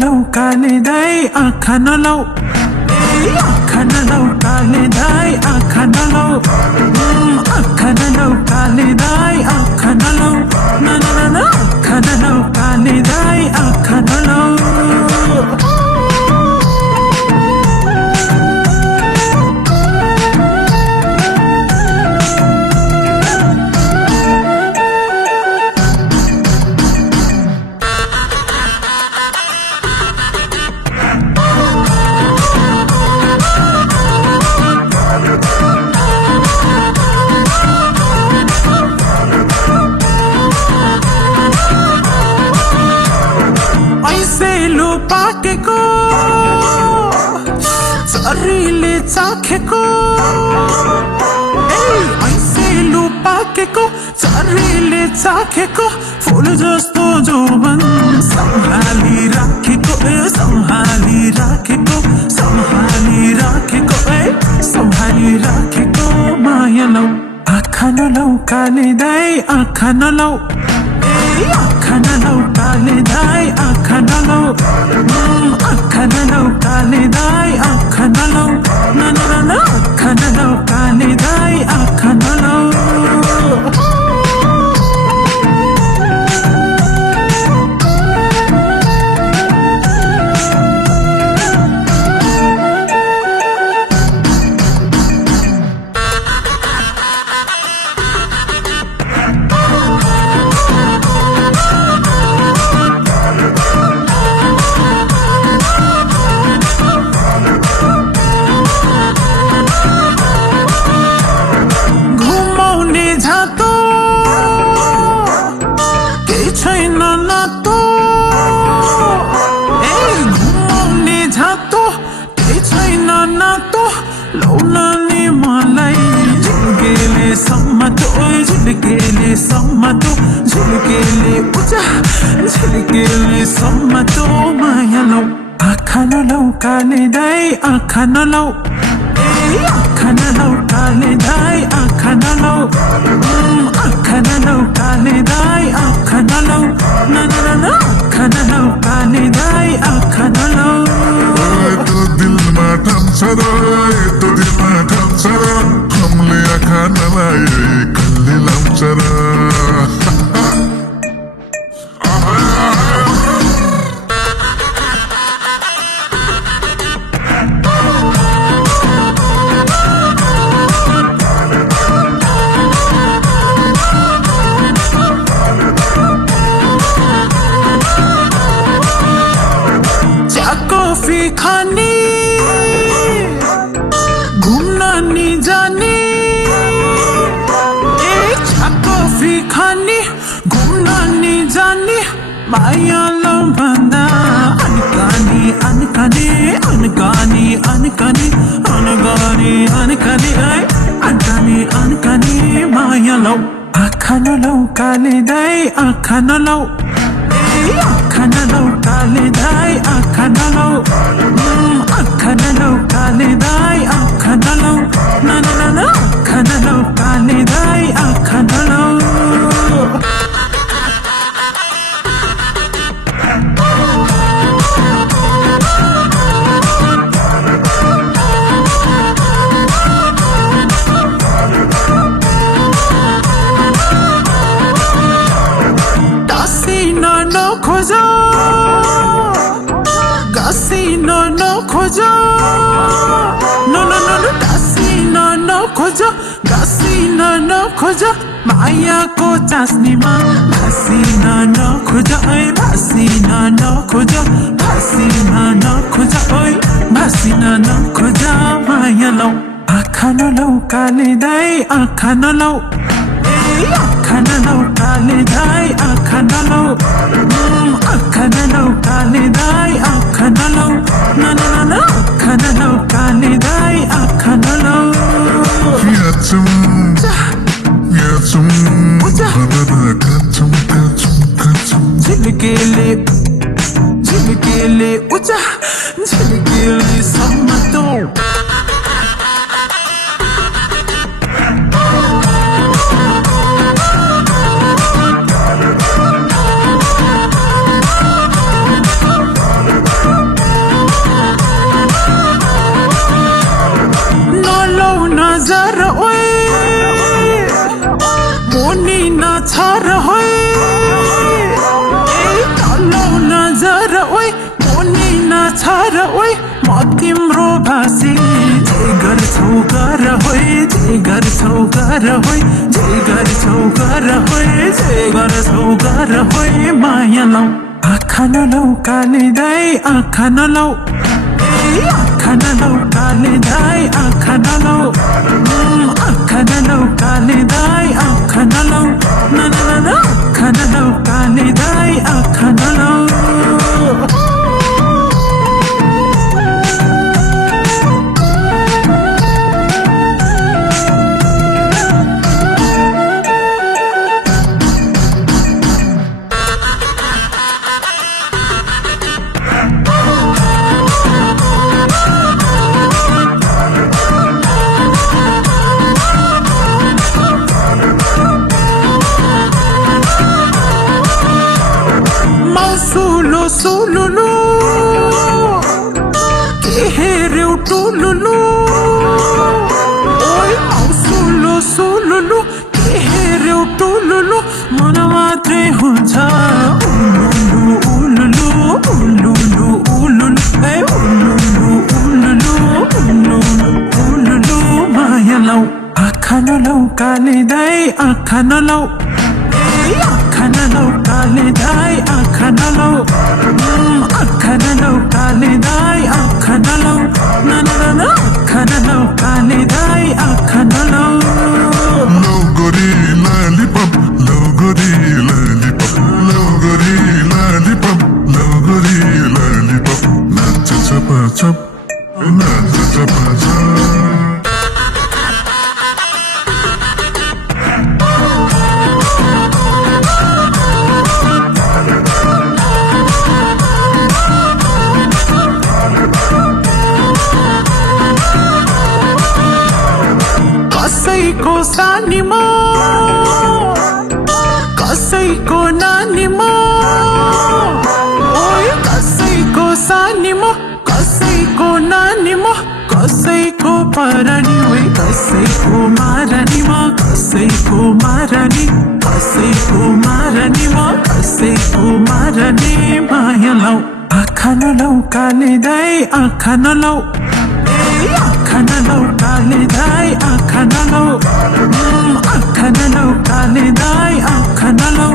लो काले दाई आँखा नलौ आँखा नलौ काले दाई आँखा नलौ आँखा नलौ काले दाई आँखा नलौ आँखा नलौ काले दाई आँखा नलौ पाकेको चरीले चाखेको ऐसे लु पाकेको चरीले चाखेको फूल जस्तो जोबन सम्हाली राखेको सम्हाली राखेको सम्हाली राखेको सम्हाली राखेको माया लौ आँखा नलौ काले दाई आँखा नलौ आँखा नलौ काले दाई आँखा नलौ आँखा नलौ काले दाई आँखा नलौ आँखा नलौ काले दाई आँखा नलौ झिल्केले सम्मतो माया लौ आँखा नलौ काले दाई आँखा नलौ आँखा नलौ काले दाई आँखा नलौ आँखा नलौ काले दाई आँखा नलौ आँखा नलौ काले दाई आँखा नलौ यत्रो दिलमा ठान्छ र यत्रो दिलमा ठान्छ र हमले आँखा नलाई कसले लाउँछ र कॉफी खाने घूमना नहीं जाने कॉफी खाने घूमना नहीं जाने माया लो बंदा अनकानी अनकानी अनकानी अनकानी अनकानी अनकानी अनकानी अनकानी माया लो आँखा नलौ काले दाई आँखा नलौ आँखा नलौ काले दाई आँखा नलौ आँखा नलौ काले दाई आँखा नलौ आँखा नलौ काले दाई आँखा नलौ खोजो खोजो माया को चास्नीमा भासिन नखोजो भासिन नखोजो भासिन नखोजो भासिन नखोजो माया लौ आँखा नलौ काले दाई आँखा नलौ आँखा नलौ काले दाई आँखा नलौ आँखा नलौ काले दाई आँखा नलौ आँखा नलौ काले दाई आँखा नलौ झिल्केले उचा झिल्केले सम्मतो गर्छौ गर होइ जे गर्छौ गर होइ जे गर्छौ गर होइ माया लौ आँखा नलौ काले दाई आँखा नलौ आँखा नलौ काले दाई आँखा नलौ आँखा नलौ काले दाई आँखा नलौ आँखा नलौ काले दाई आँखा नलौ Sulu sululu ke hereu tululu oi sulu sululu ke hereu tululu mana matre huncha ululu ululu ululu ululu hey ululu ululu ululu ululu maya lau आँखा नलौ काले दाई आँखा नलौ आँखा नलौ काले दाई आँखा नलौ आँखा नलौ काले दाई आँखा नलौ आँखा नलौ काले दाई आँखा नलौ Logori lollipop, logori lollipop, logori lollipop, logori lollipop. Nacha chapa chap, nacha chapa chap. कसैको सानीमा कसैको नानीमा ओइ कसैको सानीमा कसैको नानीमा कसैको परानी ओइ कसैको मारानीमा कसैको मारानी कसैको मारानीमा कसैको मारानी माया लौ आँखा नलौ काले दाई आँखा नलौ आँखा नलौ काले दाई आँखा नलौ आँखा नलौ काले दाई आँखा नलौ